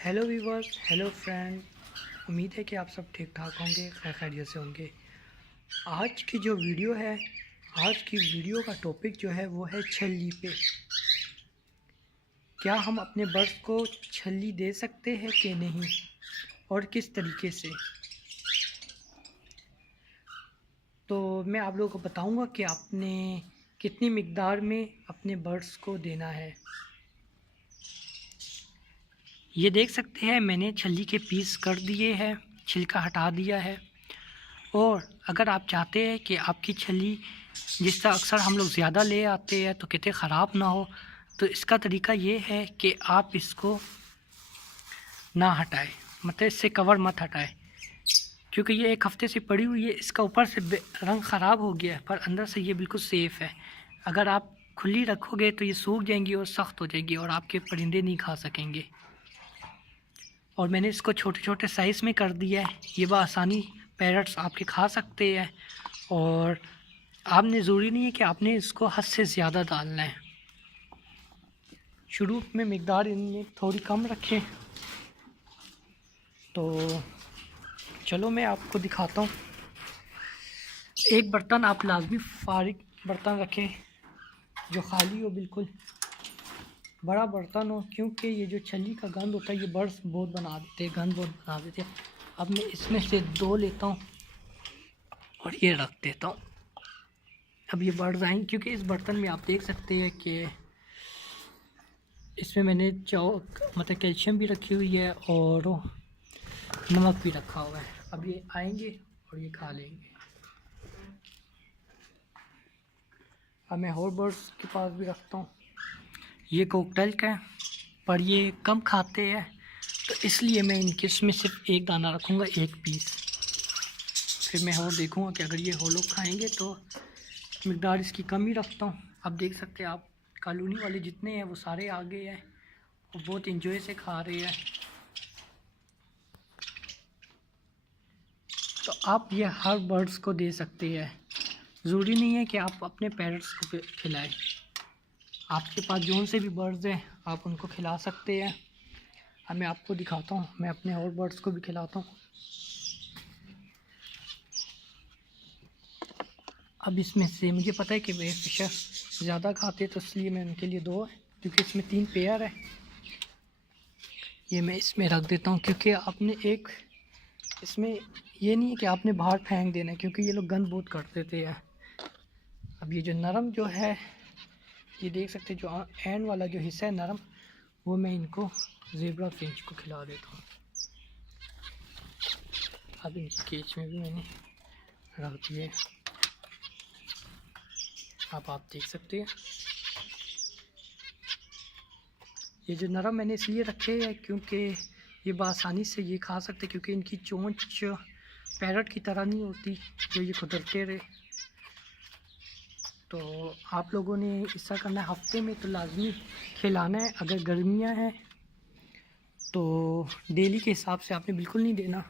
Hello viewers, hello friend. उम्मीद है कि आप सब ठीक ठाक होंगे, खैर खैरियत से होंगे। आज की जो वीडियो है, आज की वीडियो का टॉपिक जो है वो है छल्ली पे। क्या हम अपने बर्ड्स को छल्ली दे सकते हैं कि नहीं, और किस तरीके से। तो मैं आप लोगों को बताऊंगा कि आपने कितनी मिकदार में अपने बर्ड्स को देना है। ये देख सकते हैं, मैंने छल्ली के पीस कर दिए हैं, छिलका हटा दिया है। और अगर आप चाहते हैं कि आपकी छल्ली, जिस तरह अक्सर हम लोग ज़्यादा ले आते हैं तो कहते ख़राब ना हो, तो इसका तरीका ये है कि आप इसको ना हटाएं, मतलब इससे कवर मत हटाएं, क्योंकि ये एक हफ़्ते से पड़ी हुई है। इसका ऊपर से रंग ख़राब हो गया है, पर अंदर से ये बिल्कुल सेफ़ है। अगर आप खुली रखोगे तो ये सूख जाएंगी और सख्त हो जाएगी और आपके परिंदे नहीं खा सकेंगे। और मैंने इसको छोटे छोटे साइज़ में कर दिया है, ये बआसानी पैरट्स आपके खा सकते हैं। और आपने ज़रूरी नहीं है कि आपने इसको हद से ज़्यादा डालना है। शुरू में मिकदार इनमें थोड़ी कम रखें। तो चलो मैं आपको दिखाता हूँ। एक बर्तन आप लाजमी फारिग बर्तन रखें जो खाली हो, बिल्कुल बड़ा बर्तन हो, क्योंकि ये जो छल्ली का गंद होता है ये बर्ड्स बहुत बना देते हैं, गंद बहुत बना देते हैं। अब मैं इसमें से 2 लेता हूँ और ये रख देता हूँ। अब ये बर्ड्स आएंगे, क्योंकि इस बर्तन में आप देख सकते हैं कि इसमें मैंने मतलब कैल्शियम भी रखी हुई है और नमक भी रखा हुआ है। अब ये आएंगे और ये खा लेंगे। अब मैं और बर्ड्स के पास भी रखता हूँ। ये कोकटेल का है, पर ये कम खाते हैं, तो इसलिए मैं इनके इसमें सिर्फ एक दाना रखूँगा, एक पीस। फिर मैं और देखूँगा कि अगर ये हो लोग खाएँगे तो मिकदार इसकी कम ही रखता हूँ। अब देख सकते हैं आप, कॉलोनी वाले जितने हैं वो सारे आ गए हैं और बहुत इंजॉय से खा रहे हैं। तो आप ये हर बर्ड्स को दे सकते हैं, ज़रूरी नहीं है कि आप अपने पैरट्स को खिलाएं। आपके पास जौन से भी बर्ड्स हैं आप उनको खिला सकते हैं। अब मैं आपको दिखाता हूँ, मैं अपने और बर्ड्स को भी खिलाता हूँ। अब इसमें से मुझे पता है कि वे फिशर ज़्यादा खाते हैं, तो इसलिए मैं उनके लिए 2 है, क्योंकि इसमें 3 पेयर है। ये मैं इसमें रख देता हूँ, क्योंकि आपने एक इसमें ये नहीं है कि आपने बाहर फेंक देना है, क्योंकि ये लोग गंद बहुत कर देते हैं। अब ये जो नरम जो है, ये देख सकते हैं, जो एंड वाला जो हिस्सा है नरम, वो मैं इनको ज़ेब्रा फिंच को खिला देता हूँ। अब इन केज में भी मैंने रख दिए, अब आप देख सकते हैं। ये जो नरम मैंने इसलिए रखे हैं क्योंकि ये बआसानी से ये खा सकते, क्योंकि इनकी चोंच पैरट की तरह नहीं होती जो ये खुदरते रहे। तो आप लोगों ने ऐसा करना है, हफ्ते में तो लाजमी खिलाना है। अगर गर्मियां हैं तो डेली के हिसाब से आपने बिल्कुल नहीं देना,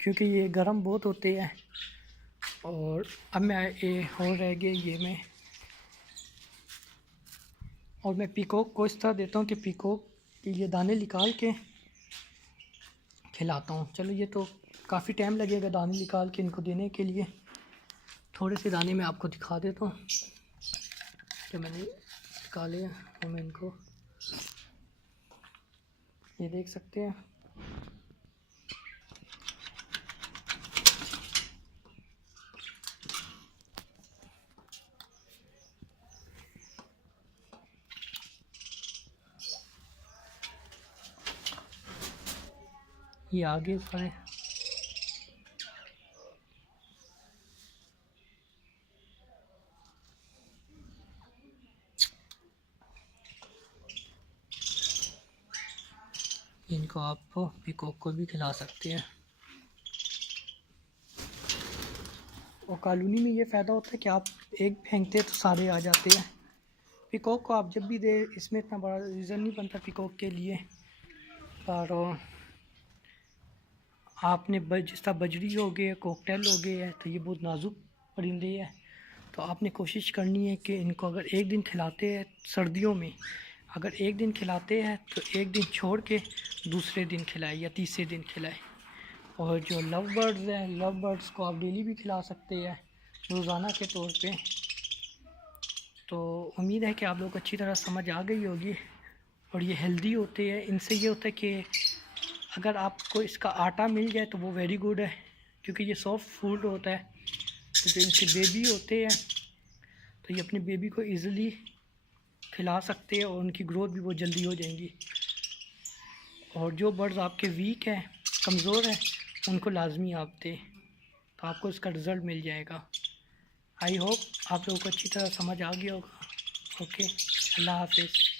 क्योंकि ये गर्म बहुत होते हैं। और अब मैं ये और रह गए, मैं पीकॉक को इस तरह देता हूँ कि पीकॉक के ये दाने निकाल के खिलाता हूँ। चलो ये तो काफ़ी टाइम लगेगा दाने निकाल के इनको देने के लिए। थोड़े से दाने मैं आपको दिखा देता हूँ कि मैंने निकाले हैं, और मैं इनको, ये देख सकते हैं। ये आगे सारे इनको आप पीकॉक को भी खिला सकते हैं। और कॉलोनी में ये फ़ायदा होता है कि आप एक फेंकते हैं तो सारे आ जाते हैं। पीकॉक को आप जब भी दे, इसमें इतना बड़ा रीज़न नहीं बनता पीकॉक के लिए, पर आपने जिस तरह बजरी हो गए, कोकटेल हो गए है, तो ये बहुत नाजुक परिंदे हैं। तो आपने कोशिश करनी है कि इनको अगर एक दिन खिलाते हैं सर्दियों में, अगर एक दिन खिलाते हैं तो एक दिन छोड़ के दूसरे दिन खिलाएं या तीसरे दिन खिलाएं। और जो लव बर्ड्स हैं, लव बर्ड्स को आप डेली भी खिला सकते हैं, रोज़ाना के तौर पे। तो उम्मीद है कि आप लोग को अच्छी तरह समझ आ गई होगी। और ये हेल्दी होते हैं, इनसे ये होता है कि अगर आपको इसका आटा मिल जाए तो वो वेरी गुड है, क्योंकि ये सॉफ्ट फूड होता है। तो जो इनके बेबी होते हैं तो ये अपने बेबी को ईज़िली खिला सकते हैं और उनकी ग्रोथ भी बहुत जल्दी हो जाएंगी। और जो बर्ड्स आपके वीक हैं, कमज़ोर हैं, उनको लाजमी आप दें, तो आपको इसका रिज़ल्ट मिल जाएगा। आई होप आप लोगों को अच्छी तरह समझ आ गया होगा। ओके, अल्लाह हाफिज़।